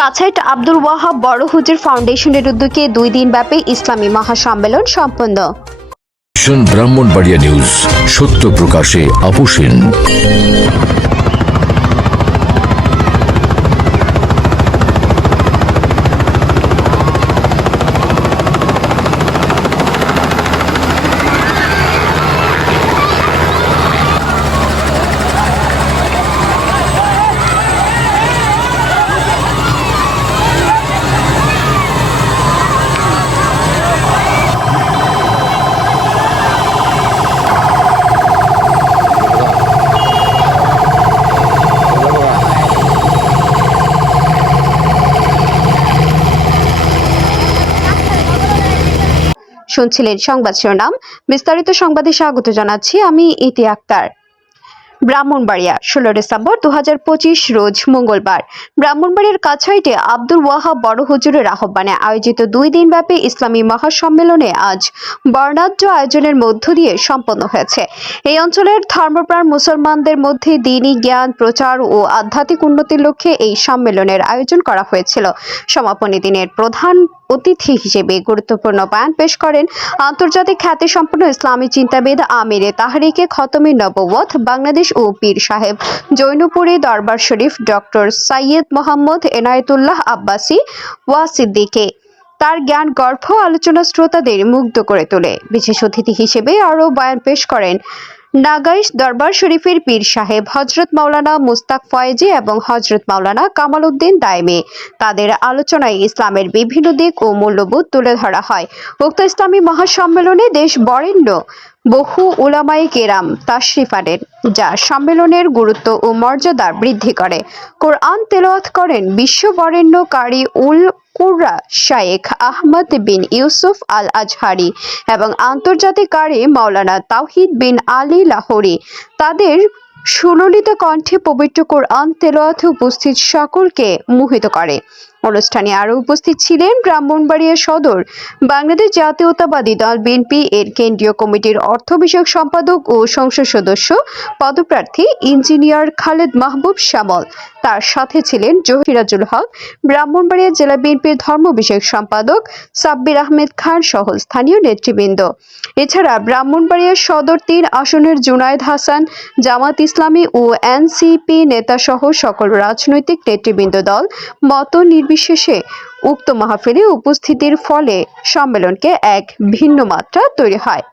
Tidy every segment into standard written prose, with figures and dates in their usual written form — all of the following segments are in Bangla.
কাছাইট আব্দুল ওয়াহাব বড় হুজুর ফাউন্ডেশনের উদ্যোগে 2 দিনব্যাপী ইসলামী মহাসম্মেলন সম্পন্ন। ব্রাহ্মণবাড়িয়া নিউজ, সত্য প্রকাশে আপোষহীন। শুনছিলেন সংবাদ শিরোনাম। বিস্তারিত সংবাদে স্বাগত জানাচ্ছি আমি ইতি আক্তার। ব্রাহ্মণবাড়িয়া 16 ডিসেম্বর 2025 রোজ মঙ্গলবার ব্রাহ্মণবাড়িয়ার কাছাইটে আব্দুল ওয়াহাব বড় হুজুরের আহ্বানে আয়োজিত 2 দিনব্যাপী ইসলামী মহাসম্মেলনে আজ বর্ণাঢ্য আয়োজনের মধ্য দিয়ে সম্পন্ন হয়েছে। এই অঞ্চলের ধর্মপ্রাণ মুসলমানদের মধ্যে দ্বীনি জ্ঞান প্রচার ও আধ্যাত্মিক উন্নতির লক্ষ্যে এই সম্মেলনের আয়োজন করা হয়েছিল। সমাপনী দিনের প্রধান অতিথি হিসেবে গুরুত্বপূর্ণ বয়ান পেশ করেন আন্তর্জাতিক খ্যাতিসম্পন্ন ইসলামী চিন্তাবিদ আমিরে তাহরিকে খতমে নবুয়ত বাংলাদেশ ও পীর সাহেব জৈনপুরী দরবার শরীফ ডক্টর সৈয়দ মোহাম্মদ এনায়েতুল্লাহ আব্বাসী ওয়াসিদ্দিকে। তার জ্ঞান গর্ভ আলোচনা শ্রোতাদের মুগ্ধ করে তোলে। বিশেষ অতিথি হিসেবে আরও বয়ান পেশ করেন নাগাইশ দরবার শরীফের পীর সাহেব হযরত মাওলানা মুস্তাক ফয়েজি এবং হযরত মাওলানা কামাল উদ্দিন দাইমি। তাদের আলোচনায় ইসলামের বিভিন্ন দিক ও মূল্যবোধ তুলে ধরা হয়। উক্ত ইসলামী মহাসম্মেলনে দেশ বরেণ্য বহু উলামায়ে কেরাম তাশরিফ আনেন, যা সম্মেলনের গুরুত্ব ও মর্যাদা বৃদ্ধি করে। কোরআন তেলাওয়াত করেন বিশ্ব বরেণ্য কারি উল কুররা শায়েখ আহমদ বিন ইউসুফ আল আজহারি এবং আন্তর্জাতিক কারি মাওলানা তাওহিদ বিন আলী লাহোরি। তাদের সুললিত কণ্ঠে পবিত্র কোরআন তেলাওয়াতে উপস্থিত সকলকে মোহিত করে। অনুষ্ঠানে আরও উপস্থিত ছিলেন ব্রাহ্মণবাড়িয়া সদর বাংলাদেশ জাতীয়তাবাদী দল বিএনপি এর কেন্দ্রীয় কমিটির অর্থ বিষয়ক সম্পাদক ও সংসদ সদস্য পদপ্রার্থী ইঞ্জিনিয়ার খালেদ মাহবুব শ্যামল। তার সাথে ছিলেন জহিরাজুল হক, ব্রাহ্মণবাড়িয়া জেলা বিএনপির ধর্ম বিষয়ক সম্পাদক সাব্বির আহমেদ খান সহ স্থানীয় নেতৃবৃন্দ। এছাড়া ব্রাহ্মণবাড়িয়া সদর 3 আসনের জুনায়েদ হাসান, জামাত ইসলামী ও এনসিপি নেতা সহ সকল রাজনৈতিক নেতৃবৃন্দ দল মত নির্বিশেষে উক্ত মাহফিলে উপস্থিতির ফলে সম্মেলনকে এক ভিন্ন মাত্রা তৈরি হয়।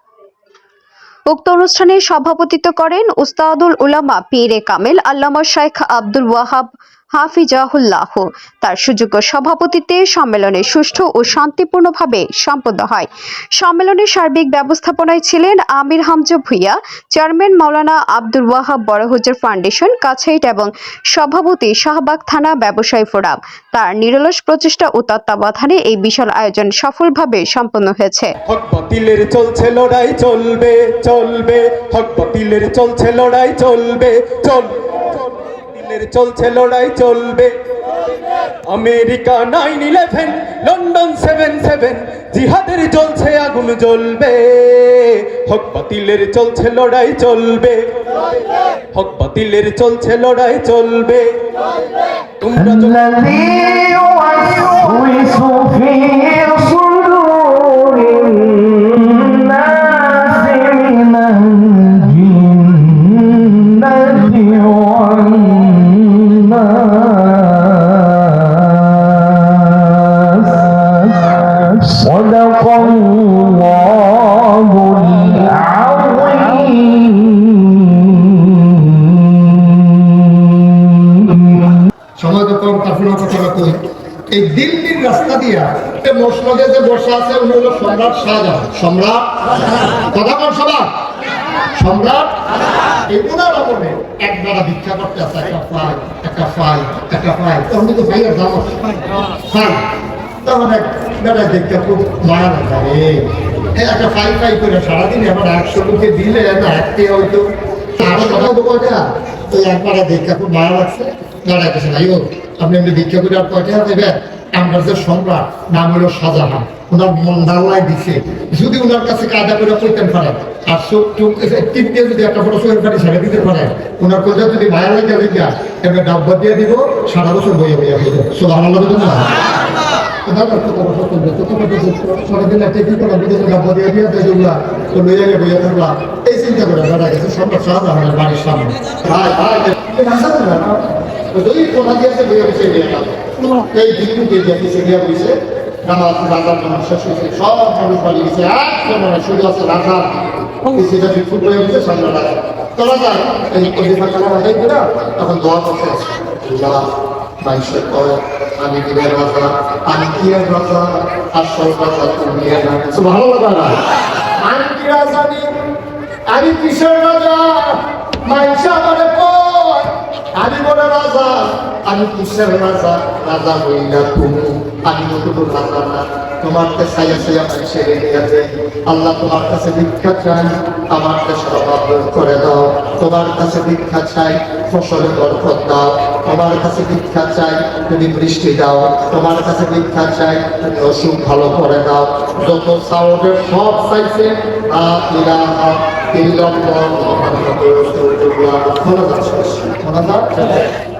উক্ত অনুষ্ঠানে সভাপতিত্ব করেন উস্তাদুল উলামা পীরে কামেল আল্লামা শাইখ আব্দুল ওয়াহাব হাফিজাহুল্লাহ। তার সুযোগ্য সভাপতিত্বে সম্মেলনে সুষ্ঠু ও শান্তিপূর্ণভাবে সম্পন্ন হয়। সম্মেলনের সার্বিক ব্যবস্থাপনায় ছিলেন আমির হামজা ভুইয়া, চেয়ারম্যান মাওলানা আব্দুল ওয়াহাব বড় হুজুর ফাউন্ডেশন কাছাইট এবং সভাপতি শাহবাগ থানা ব্যবসায়ী ফোরাম। তার নিরলস প্রচেষ্টা ও তত্ত্বাবধানে এই বিশাল আয়োজন সফলভাবে সম্পন্ন হয়েছে। হক বাতিলের চলছে লড়াই, চলবে চলবে, হক বাতিলের চলছে লড়াই, চলবে চলছে লড়াই, চলবে। আমেরিকা 9/11, লন্ডন 7/7, জিহাদের জ্বলছে আগুন জ্বলবে। হক বাতিলের চলছে লড়াই, চলবে, হক বাতিলের চলছে লড়াই, চলবে। তোমরা এই দিল্লির রাস্তা দিয়া মসনদে যে বসে আছে উনি হলো সম্রাট শাহজাহান। সম্রাট কথা বল সবার, সম্রাট এই ওনার আমলে একবার ভিক্ষা করতে আসে, একটা ফাই তখন কিন্তু ফাইয়ের দাম ফাই, তখন এক বেড়ায় দেখতে খুব মায়া লাগে। একটা ফাই করে সারাদিন এবার 100 লোকে দিলে না একটি হয়তো আরো কথা কয়টা তো একবার দেখা খুব মায়া লাগছে। দাঁড়াইতেছে ভাই, আপনি এমনি ভিক্ষা করে আর কয়টা দেবেন? আমরা যে সম্রাট নাম হলো শাহজাহান, ওনার মন দাল্লাই দিছে, যদি ওনার কাছে কায়দা করে কইতেন পারেন আর টিপ দিয়ে যদি একটা ফটো চোখের পানি ছেড়ে দিতে পারেন, ওনার কোথা যদি মায়া লাগিয়া দিকা এবার ডাব্বা দিয়ে দিব, সারা বছর বইয়া বইয়া হয়ে যাবে। সো ভালো লাগবে না? এই চিন্তা করে বেড়া গেছে সম্রাট শাহজাহানের বাড়ির সামনে। এই দিনকে দিয়ে বসে নামাজ রাজার নামাজ শেষ হয়েছে, সব মানুষ পালিয়ে গেছে, একদম শুধু আছে রাজা সেটা বিক্ষুব্ধ হয়ে গেছে সামনে রাজা। তো রাজা এই অধিকার খেলা রাজাই কিনা তখন দোয়া করতে আছে, মানুষের কয় আমি দিনের রাজা, আমি কি এর রাজা, আসল রাজা তুমি এর রাজা। ভালো লাগা না, আমি কি রাজা, আমি কিসের রাজা, মানুষ আমারে কয় আমি বলে রাজা, আমি কিসের রাজা, রাজা হইলা তুমি, আমি নতুন রাজা না, তোমার কাছে ছায়া ছায়া মানুষের এরিয়াতে আল্লাহ তোমার কাছে ভিক্ষা চাই, আমার দেশের অভাব দূর করে দাও, তোমার কাছে ভিক্ষা চাই ফসলের বরকত দাও, তোমার কাছে ভিক্ষা চাই তুমি বৃষ্টি দাও, তোমার কাছে ভিক্ষা চাই তুমি অসুখ ভালো করে দাও, যত সাউন্ডের সব চাইছে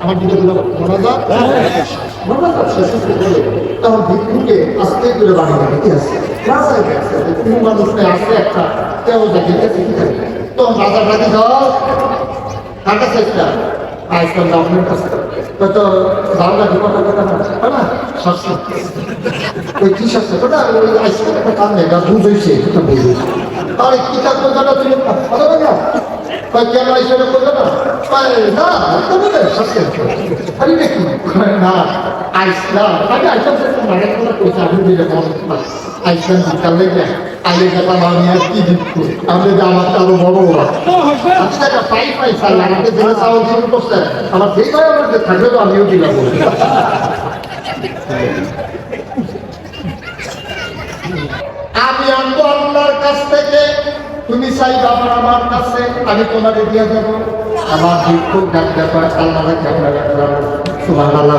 আমার দিকে তখন ভিক্ষুকে আস্তে করে বানিয়ে কি আছে মানুষকে আসে একটা কেউ দেখে তখন রাজা রাজি দাও কাটা চেষ্টা আইসলাম আপনার কাছে তো বাংলা কথা কথা না শাস্ত্র ওই কি শাস্ত্র কথা ওই আইসলাম একটা কাম নেই বুঝেছে এটা বুঝেছে আর কি কাজ কথা তুমি কথা বলো কেন আইসলাম করবে না না তবে শাস্ত্র আরে দেখি না আইসলাম আগে আইসলাম মানে কোনো পয়সা আমি দিলে মন আইসলাম কালে আগে গেলাম আমি আর কি দিচ্ছি আমি যে আমার আরো বড় আচ্ছা পাই পাই সাল আমাকে যারা চাওয়া শুরু করছে আমার সেই ভাই আমার যে থাকবে তো আমিও দিলাম আমি আনবো আল্লাহর কাছ থেকে, তুমি চাই বাবা আমার কাছে, আমি তোমাকে দিয়ে যাবো। আমার ভিক্ষুক ডাক ব্যাপার আল্লাহ কেমন রাখলাম সুবহানাল্লাহ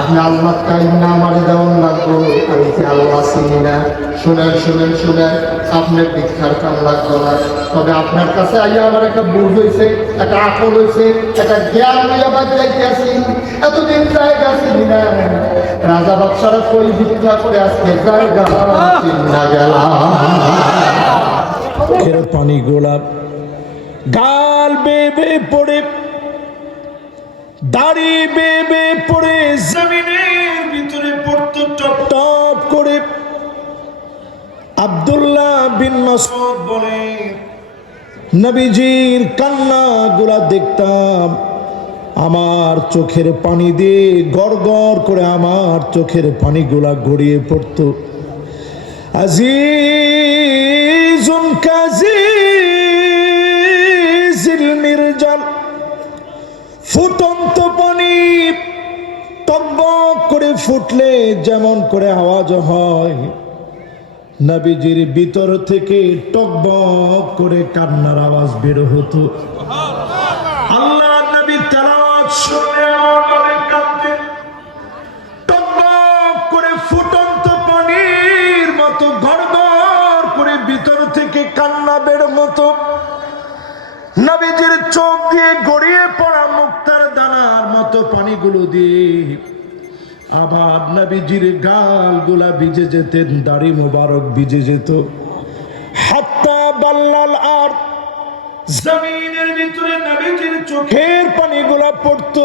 আপনি আল্লাহ টাইম না আমারে দেওয়ান লাগবো, আমি কি আল্লাহ চিনি না। শুনেন শুনেন শুনেন, আপনার দীক্ষার কাম লাগতো না, তবে আপনার কাছে আইয়া আমার একটা বুঝ হয়েছে, একটা আকল হয়েছে, একটা জ্ঞান লইয়া বাদ যাইতে আসি, এতদিন জায়গা চিনি না। রাজা বাদশারা কই ভিক্ষা করে আজকে জায়গা চিন্না গেলাম। পানি গোলাপ গাল বেবে পড়ে, দাড়ি বেবে পড়ে জমিনের ভিতরে পড়তো টপ টপ করে। আব্দুল্লাহ বিন মাসউদ বলে নবীজির কান্না গুলা দেখতাম, আমার চোখের পানি দিয়ে গড় গড় করে আমার চোখের পানিগুলা গড়িয়ে পড়তো। আজিজুন কাজিজিল মিরজাল, ফুটন্ত পানি টকবক করে ফুটলে যেমন করে আওয়াজ হয়, নবীজির ভিতর থেকে টকবক করে কান্নার আওয়াজ বের হতো। আল্লাহ নবী তেলাওয়াত শুনলে আমার কাঁদতেন, টকবক করে ফুটন্ত পানির মতো গড়গড় করে ভিতর থেকে কান্না বের হতো। নবীজির চোখ দিয়ে গড়িয়ে পড়া মুক্তার দানার মতো পানিগুলো দিয়ে আবার নবীজির গালগুলা ভিজে যেতেন, দাড়ি মোবারক ভিজে যেত। হাত্তা বাল্লাল আর জমিনের ভিতরে নবীজির চোখের পানিগুলা পড়তো।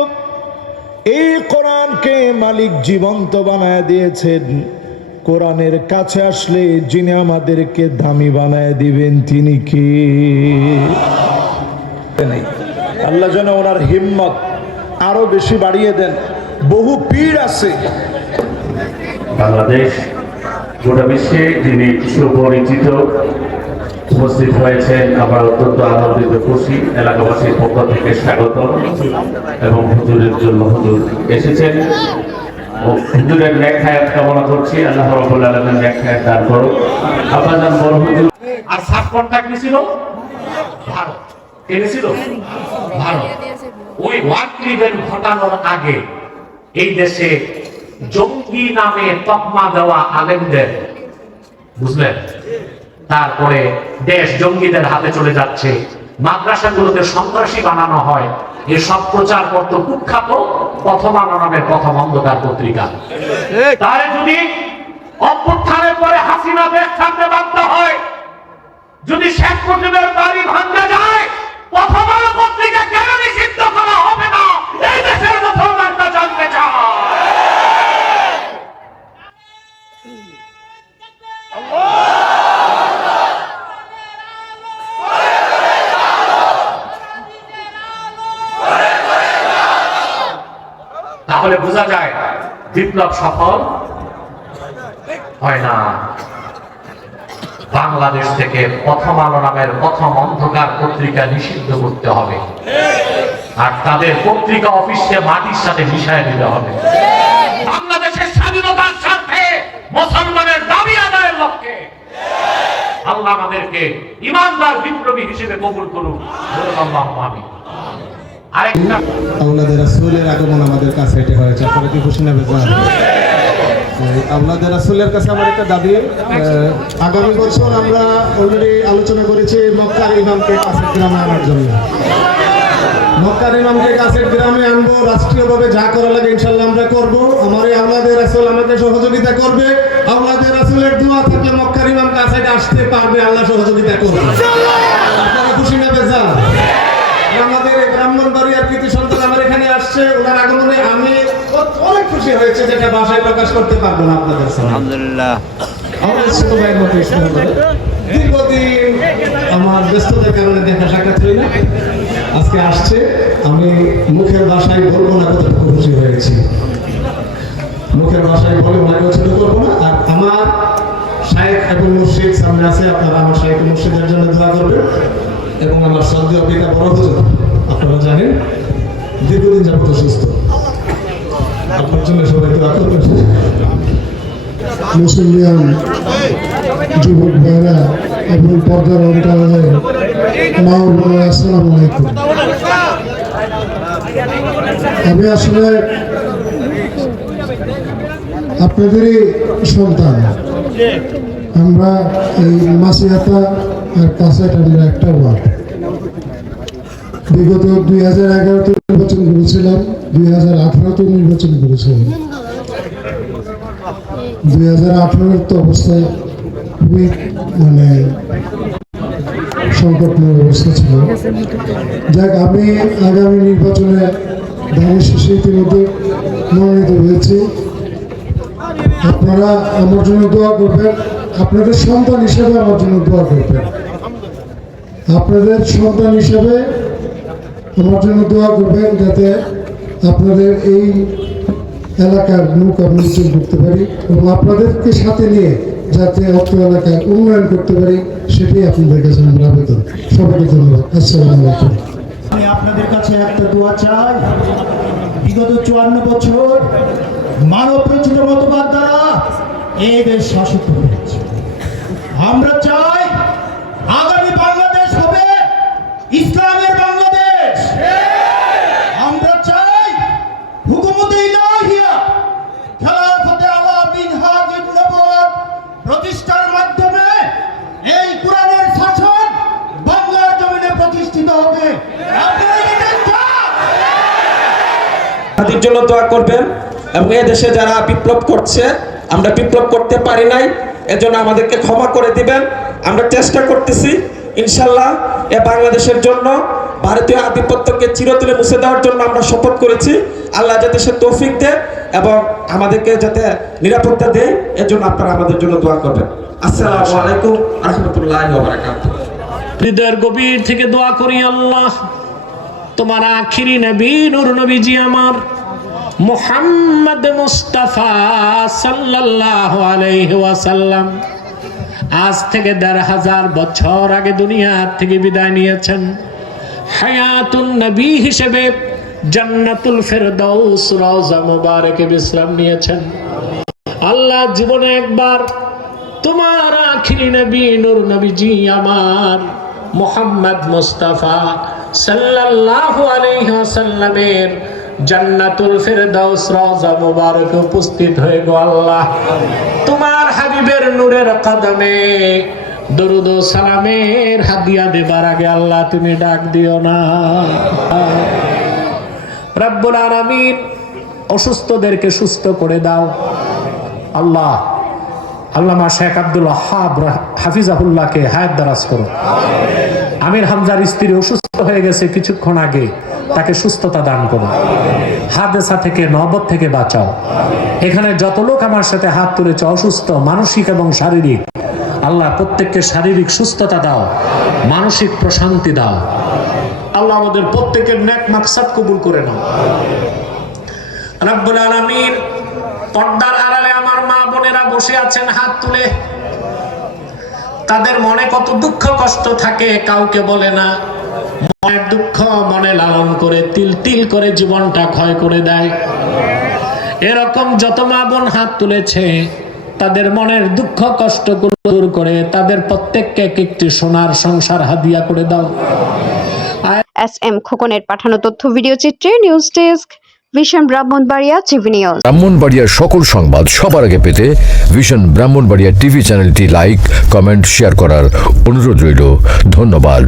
এই কোরআনকে মালিক জীবন্ত বানায় দিয়েছেন। কোরআনের কাছে আসলে যিনি আমাদেরকে দামি বানায় দিবেন তিনি কে? আল্লাহ যেন ওনার হিম্মত আরো বেশি বাড়িয়ে দেন। বহু পীর আছে বাংলাদেশ গোটা বিশ্বে, যিনি সুপরিচিত উপস্থিত হয়েছেন। আমরা অত্যন্ত আনন্দিত, খুশি। এলাকাবাসীর পক্ষ থেকে স্বাগত এবং হুজুরের জন্য হুজুর এসেছেন। হুজুরের নেক-হায়াত কামনা করছি, আল্লাহ রাব্বুল আলামিন নেক-হায়াত দান করুন। আপনাদের বড় হুজুর আর সাব কন্টাক্ট ছিল ভারত, এনেছিল ভারত। ওই ওয়ার্ক ইভেন্ট ঘটানোর আগে এই দেশে জঙ্গি নামে তকমা দেওয়া আলেমদের, বুঝলেন, তারপরে দেশ জঙ্গিদের হাতে চলে যাচ্ছে, মাদ্রাসাগুলোতে সন্ত্রাসী বানানো হয়, এসব প্রচার করত কুখ্যাত প্রথম আলো নামের প্রথম অন্ধকার পত্রিকা। তারে যদি অভ্যুত্থানের পরে হাসিনা দেশ ছাড়তে বাধ্য হয়, যদি শেখ মুজিবের বাড়ি ভাঙা যায়, প্রথম আলো পত্রিকা কেন নিষিদ্ধ করা হবে না, এই দেশের মুসলমানরা জানতে চায়। তাহলে বোঝা যায় বিপ্লব সফল হয় না। বাংলাদেশ থেকে প্রথম আলো নামের প্রথম অন্ধকার পত্রিকা নিষিদ্ধ করতে হবে, আর তাদের পত্রিকা অফিসকে মাটির সাথে মিশায় দিতে হবে। বাংলাদেশের স্বাধীনতার স্বার্থে, মুসলমানের দাবি আদায়ের লক্ষ্যে আল্লাহ আমাদেরকে ইমানদার বিপ্লবী হিসেবে কবুল করুন। আল্লাহুম্মা আমিন। আরেকটা আওলাদের রাসূলের আগমন আমাদের কাছে এটা হয়েছে, আপনারা কি খুশি না বেজার? আওলাদের রাসূলের কাছে আমার একটা দাবি, আগামী বছর আমরা অলরেডি আলোচনা করেছি মক্কার ইমামকে কাছের গ্রামে আনার জন্য। মক্কার ইমামকে কাছের গ্রামে আনবো, রাষ্ট্রীয়ভাবে যা করা লাগে ইনশাল্লাহ আমরা করব। আমার এই আওলাদের রাসূল আমাকে সহযোগিতা করবে, আওলাদের রাসূলের দোয়া থেকে মক্কার ইমাম কাছে আসতে পারবে, আল্লাহ সহযোগিতা করবে। আপনারা খুশি না বেজার? আমাদের ব্রাহ্মণবাড়িয়ার কৃতি সন্তান আমার এখানে আসছে, ওনার আগমনে আমি অনেক খুশি হয়েছে, যেটা ভাষায় প্রকাশ করতে পারবো না আপনাদের সামনে। আলহামদুলিল্লাহ। আমার ছোট ভাইয়ের মতো দীর্ঘদিন আমার ব্যস্ততার কারণে দেখা সাক্ষাৎ হই না, আজকে আসছে। আমি মুখের ভাষায় বলবো না কতটুকু খুশি হয়েছি, মুখের ভাষায় বলে ওনাকে ছোট করবো না। আর আমার শায়েখ এবং মুর্শিদ সামনে আছে, আপনারা আমার শায়েখ মুর্শিদের জন্য দোয়া করবেন। এবং আমার শ্রদ্ধেয় পিতা বড় হুজুর, আপনারা জানেন দীর্ঘদিন যাবত অসুস্থ, আপনার জন্য সবাই দোয়া করবেন। মুসলিম যুবক ভাইরা এবং পর্দার অন্তরালে মা ও বোনেরা, আসসালামু আলাইকুম। আমি আসলে আপনাদেরই সন্তান। আমরা এই মাসিহাতা আর কাছাট আমরা একটা ওয়ার্ড। বিগত 2011-তে নির্বাচন করেছিলাম, 2018-তে নির্বাচন করেছিলাম। 2018-এর তো অবস্থায় খুবই সংকটময় অবস্থা ছিল। যাক, আমি আগামী নির্বাচনে ধানের শীষে ইতিমধ্যে মনোনীত হয়েছি। আপনারা আমার জন্য দোয়া করবেন, আপনাদের সন্তান হিসেবে আমার জন্য দোয়া করবেন। আপনাদের সন্তান হিসেবে আমার জন্য দোয়া করবেন, যাতে আপনাদের এই এলাকার মুখ আমি উজ্জ্বল করতে পারি এবং আপনাদেরকে সাথে নিয়ে যাতে অত্র এলাকায় উন্নয়ন করতে পারি, সেটাই আপনাদের কাছে আমার আবেদন। সবাইকে ধন্যবাদ। আসসালামু আলাইকুম। আমি আপনাদের কাছে একটা দোয়া চাই। বিগত 54 বছর মানব রচিত মতবাদ দ্বারা এই দেশ শাসিত হয়েছে। আমরা চাই আগামী বাংলাদেশ হবে ইসলামের বাংলাদেশ। আমরা চাই হুকুমতে ইলাহিয়া খেলাফতে আলা মিনহাজুন নবুওয়াত প্রতিষ্ঠার মাধ্যমে এই কোরআনের শাসন বাংলার জমিনে প্রতিষ্ঠিত হবে। আপনারা কি চান? তাদের জন্য দোয়া করবেন এবং এই দেশে যারা বিপ্লব করছে, আমরা বিপ্লব করতে পারি নাই, এজন্য আমাদেরকে ক্ষমা করে দিবেন। আমরা চেষ্টা করতেছি ইনশাল্লাহ এ বাংলাদেশের জন্য ভারতীয় আধিপত্যকে চিরতরে মুছে দেওয়ার জন্য আমরা শপথ করেছি। আল্লাহ যাতে সে তৌফিক দেয় এবং আমাদেরকে যাতে নিরাপত্তা দেয়, এর জন্য আপনারা আমাদের জন্য দোয়া করবেন। আসসালামু আলাইকুম রাহমাতুল্লাহি ওয়া বারাকাতুহু। হৃদয়ের গভীর থেকে দোয়া করি, আল্লাহ তোমার আখিরি নবী নূর নবীজি আমার মুহাম্মদ মুস্তাফা সাল্লাল্লাহু আলাইহি ওয়াসাল্লাম আজ থেকে ১৫০০ বছর আগে দুনিয়া থেকে বিদায় নিয়েছেন। হায়াতুন নবী হিসেবে জান্নাতুল ফেরদাউস রওজা মুবারকে বিশ্রাম নিয়েছেন। আল্লাহ জীবনে একবার তোমার আখিরি নবী নূর নবীজি আমার মুহাম্মদ মুস্তাফা সাল্লাল্লাহু আলাইহি ওয়াসাল্লামের জান্নাতুল ফেরদাউস রওজা মুবারকে উপস্থিত হয়ে গো আল্লাহ, তোমার হাবিবের নূরের কদমে দরুদ ও সালামের হাদিয়া দেবার আগে আল্লাহ তুমি ডাক দিও না। রব্বুল আলামিন অসুস্থদেরকে সুস্থ করে দাও আল্লাহ। আল্লামা শেখ আব্দুল ওয়াহাব হাফিজাহুল্লাহকে হায়াত দারাজ করো। আমির হামজার স্ত্রী অসুস্থ হয়ে গেছে কিছুক্ষণ আগে, তাকে সুস্থতা দান করো। হাদেসা থেকে নবদ থেকে বাঁচাও। এখানে যত লোক আমার সাথে হাত তুলেছে অসুস্থ মানসিক এবং শারীরিক, আল্লাহ প্রত্যেককে শারীরিক সুস্থতা দাও, মানসিক প্রশান্তি দাও। আল্লাহ আমাদের প্রত্যেকের নেক মাকসাদ কবুল করে নাও। রব্বুল আলামিন পর্দার আড়ালে আমার মা বোনেরা বসে আছেন হাত তুলে, তাদের মনে কত দুঃখ কষ্ট থাকে কাউকে বলে না। মনের দুঃখ মনে লালন করে তিল তিল করে জীবনটা ক্ষয় করে দেয়। এরকম যত মা বোন হাত তুলেছে তাদের মনের দুঃখ কষ্টগুলো দূর করে তাদের প্রত্যেককে একটি সোনার সংসার হাদিয়া করে দাও। SM খোকনের পাঠানো তথ্য ভিডিও চিত্রে news desk, vision Brahmanbaria TV news. ব্রাহ্মণবাড়িয়ার সকল সংবাদ সবার আগে পেতে ভিশন ব্রাহ্মণবাড়িয়া টিভি চ্যানেলটি লাইক, কমেন্ট, শেয়ার করার অনুরোধ রইল। ধন্যবাদ।